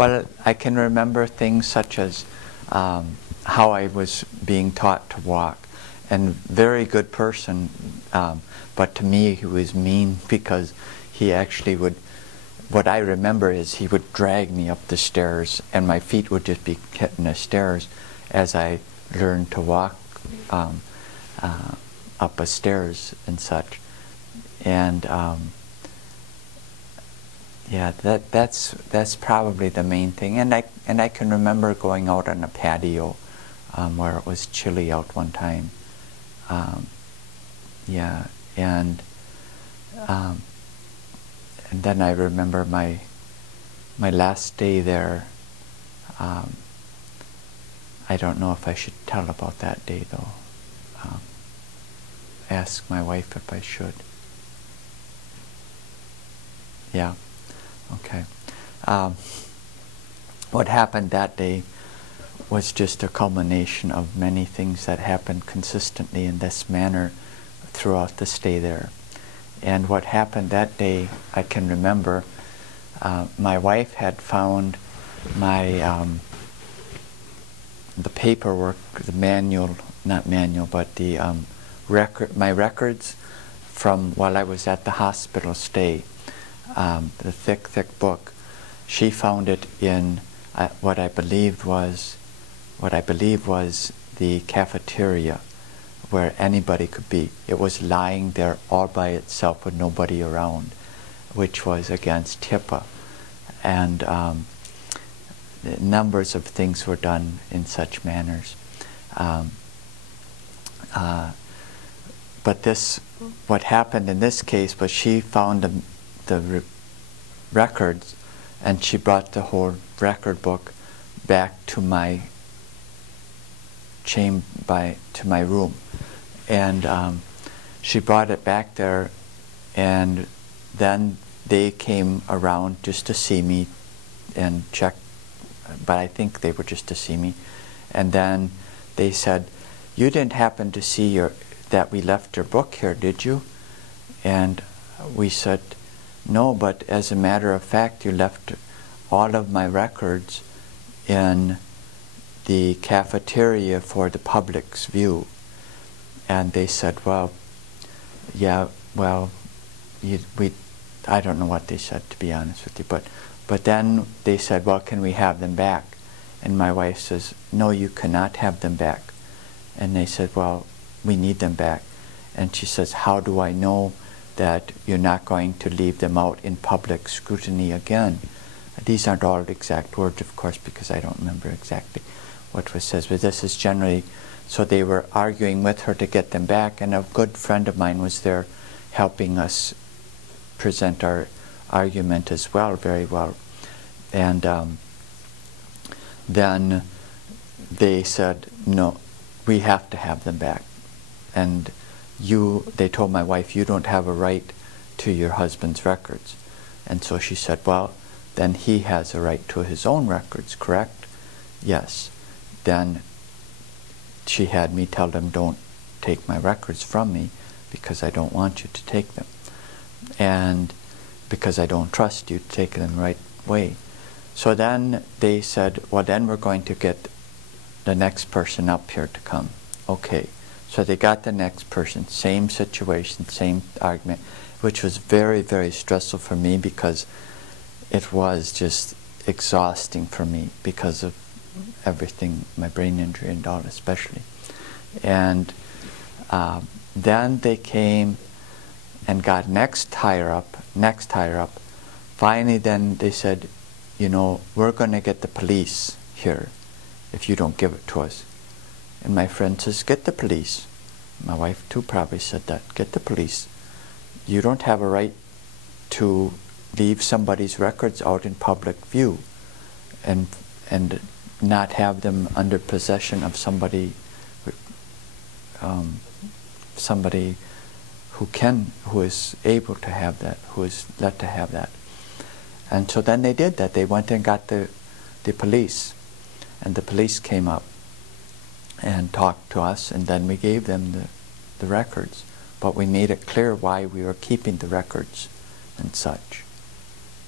Well, I can remember things such as how I was being taught to walk. And very good person, but to me he was mean because he actually would, what I remember is he would drag me up the stairs and my feet would just be hitting the stairs as I learned to walk up a stairs and such. And yeah, that's probably the main thing. And I can remember going out on a patio where it was chilly out one time. Yeah, and then I remember my last day there. I don't know if I should tell about that day though. Ask my wife if I should. Yeah, okay. What happened that day was just a culmination of many things that happened consistently in this manner throughout the stay there. And what happened that day, I can remember, my wife had found my the paperwork, the manual, not manual, but the my records from while I was at the hospital stay, the thick book. She found it in what I believe was the cafeteria, where anybody could be. It was lying there all by itself with nobody around, which was against HIPAA. And numbers of things were done in such manners. But what happened in this case was she found the records, and she brought the whole record book back to my to my room, and she brought it back there, and then they came around just to see me and check, but I think they were just to see me, and then they said, "You didn't happen to see that we left your book here, did you?" And we said, "No, but as a matter of fact, you left all of my records in the cafeteria for the public's view." And they said, "Well, yeah, well, I don't know what they said, to be honest with you, but then they said, well, can we have them back?" And my wife says, "No, you cannot have them back." And they said, "Well, we need them back." And she says, "How do I know that you're not going to leave them out in public scrutiny again?" These aren't all exact words, of course, because I don't remember exactly what was said, but this is generally, so they were arguing with her to get them back, and a good friend of mine was there helping us present our argument as well, very well. And then they said, "No, we have to have them back." And they told my wife, "You don't have a right to your husband's records." And so she said, "Well, then he has a right to his own records, correct?" "Yes." Then she had me tell them, "Don't take my records from me because I don't want you to take them. And because I don't trust you to take them the right way." So then they said, "Well, then we're going to get the next person up here to come." Okay. So they got the next person, same situation, same argument, which was very, very stressful for me because it was just exhausting for me because of everything, my brain injury and all especially. And then they came and got next higher up. Finally then they said, "You know, we're going to get the police here if you don't give it to us." And my friend says, "Get the police." My wife too probably said that. "Get the police. You don't have a right to leave somebody's records out in public view and not have them under possession of somebody who is able to have that, who is let to have that." And so then they did that. They went and got the police, and the police came up and talked to us, and then we gave them the records. But we made it clear why we were keeping the records and such.